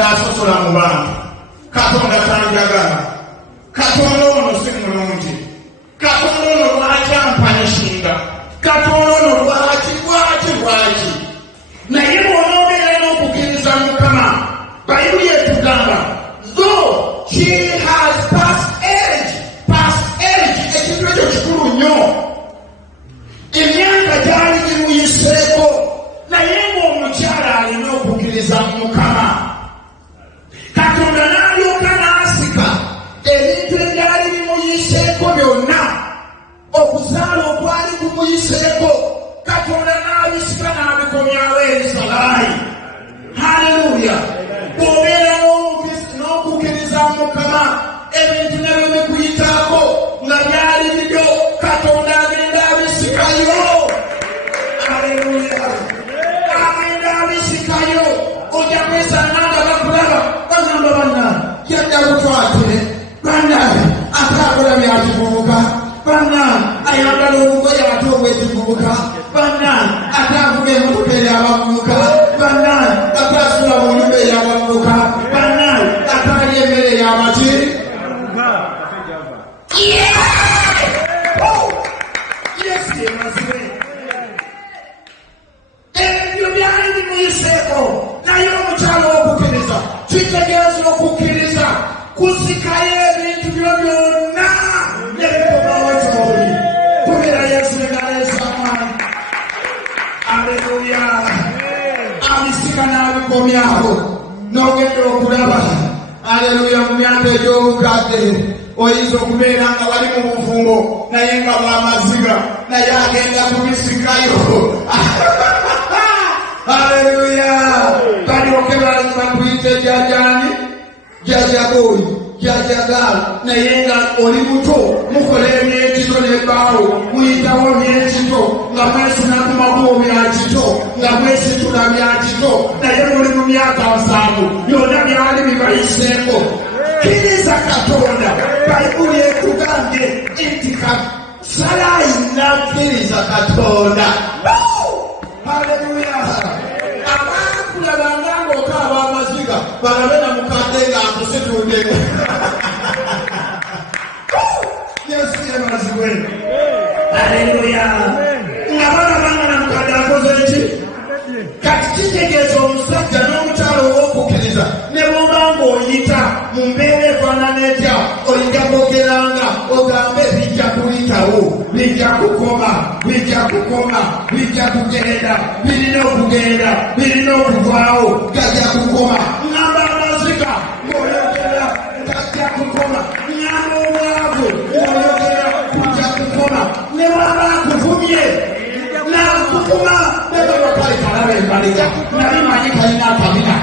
katonda asosola mu bantu, katonda tanjagala, katonda ono si mulungi, katonda ono lwaki ampanishinga, katonda ono lwaki. Naye bw'onoobeera n'okukkiriza Mukama, Bayibuli etugamba though she has past age, ekintu ekyo kikulu nnyo. Emyaka gyali gimuyiseeko, naye ng'omukyala alina okukkiriza Mukama, katonda n'alyoka n'asika ebintu ebyali bimuyiseeko byonna, okuzaala okwali kumuyiseeko, katonda n'abisika n'abikomyawo ebisalaayi. Haleluya! Bw'obeera n'okukkiriza Mukama, ebintu nabyo bikuyitaako nga byali bibyo, katonda agenda abisikayo. Haleluya! Agenda abisikayo. Ojja kwesanga nga bakulaba bagamba bannange yadda butwatire, bannange atakola byakivubuka, bannange ayambala olugoye ate obwekivubuka, bannange atavuga emotoka ey'abavubuka, bannange atasula mu nyumba ey'abavubuka, bannange atali emmere y'amaki. Yesu yemazibe. Ebyo byali bimuyiseeko, naye omukyala w'okukkiriza kitegeeza okukkiriza kusikayo ebintu byo byonna nebikomawo gy'oli kubera Yesu ng'aleesa amaanyi. Aleluya! Abisika n'abikomyawo n'ogenda okulaba. Aleluya! Mu myaka egy'obukadde oyinza okubeera nga wali mu bufumbo naye nga bw'amaziga, naye agenda kubisikayo. Aleluya! Balyoke bakuyite jjajjaani, jjajjagoyi, jjajjagaala, naye nga oli muto, mukola ebyekito n'ebbaawo, muyitawo byekito, nga mwesuna ku makubo bya kito, nga mwesitula bya kito, naye muli mu myaka 7 byonna byali bibayiseeko. Kkiriza Katonda. Bayibuli etugambye nti Salaayi n'akkiriza Katonda. Haleluya! Abakulabanga ng'okaaba amaziga balabe na mukadde ng'akusitudde. Yesu yebazibwe. Haleluya! Nga balabanga na mukadde akoze ki? Kati kitegeeza omusajja n'omukyala ow'okukkiriza ne bw'oba ng'oyita mu mbeera efaanana etya, oyinza kwogeranga ogambe bijja kuyitawo, bijja kukoma, bijja kugenda, birina okugenda, birina okuvaawo, gajja kukoma. Ngamba amaziga ng'oyogera gajja kukoma, ngamba obwavu ng'oyogera kujja kukoma. Ne bw'aba akuvumye n'akukuma ne bw'aba kale kalaba embaliga, nali manyi kalina akabina